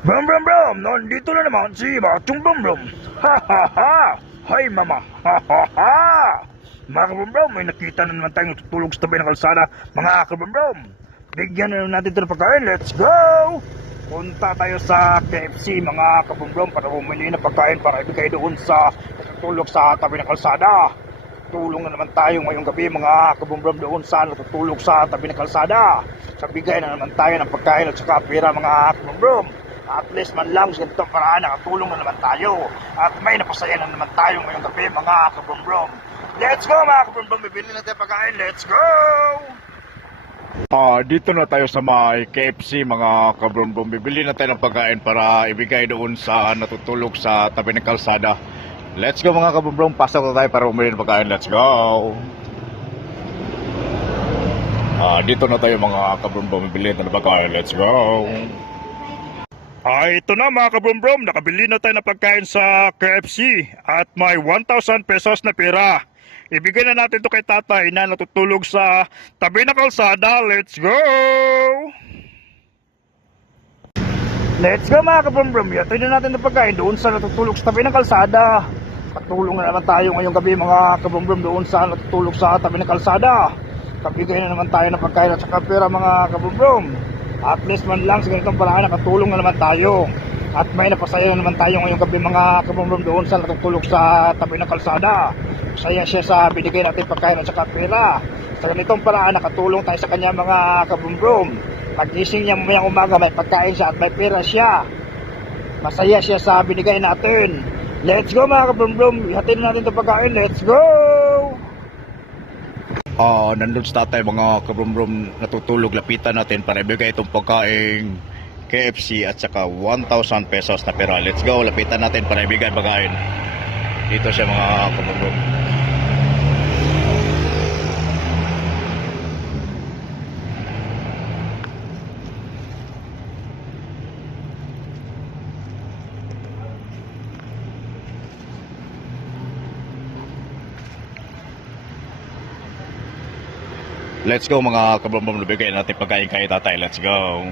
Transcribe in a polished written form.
Brum brum brum! Nandito na naman si Batong Brum Brum! Ha ha ha! Hi mama! Ha ha ha! Mga kabrum brum, may nakita na naman tayong tutulog sa tabi ng kalsada. Mga kabrum brum, bigyan na natin ito ng pagkain. Let's go! Punta tayo sa KFC mga kabrum brum para bumili ng pagkain para ibigay doon sa natutulog sa tabi ng kalsada. Tulong na naman tayo ngayong gabi mga kabrum brum doon sa natutulog sa tabi ng kalsada. Sa bigay na naman tayo ng pagkain at saka pera mga kabrum brum. At least man lang sa ganitong paraan nakatulong na naman tayo. At may napasaya na naman tayo ngayong gabi mga kabrum brum. Let's go mga kabrum brum, bibili natin pagkain. Let's go! Dito na tayo sa may KFC mga kabrumbong. Bibili na tayo ng pagkain para ibigay doon sa natutulog sa tabi ng kalsada. Let's go mga kabrumbong. Pasok na tayo para umili ng pagkain. Let's go! Dito na tayo mga kabrumbong. Bibili na ng pagkain. Let's go! Ito na mga kabrum-brum, nakabili na tayo ng pagkain sa KFC at may 1,000 pesos na pera. Ibigay na natin ito kay tatay na natutulog sa tabi ng kalsada. Let's go! Let's go mga kabrum-brum, yatay na natin ng pagkain doon sa natutulog sa tabi ng kalsada. Patulong na naman tayo ngayong gabi mga kabrum-brum doon sa natutulog sa tabi ng kalsada. Kabigay na naman tayo ng pagkain at saka pera mga kabrum-brum. At least man lang sa ganitong paraan nakatulong na naman tayo. At may napasaya na naman tayo ngayong gabi mga kabrum-brum doon sa natutulog sa tabi ng kalsada. Masaya siya sa binigay natin pagkain at saka pera. Sa ganitong paraan nakatulong tayo sa kanya mga kabrum-brum. Pagising niya mamayang umaga may pagkain siya at may pera siya. Masaya siya sa binigay natin. Let's go mga kabrum-brum, ihatid natin itong pagkain. Let's go! Nandun sa tatay mga kabrumbrum, natutulog, lapitan natin para ibigay itong pagkain KFC at saka 1,000 pesos na pera. Let's go, lapitan natin para ibigay pagkain. Dito siya mga kabrumbrum. Let's go mga kabrumbrum, ibigay natin pagkain kay tatay. Let's go.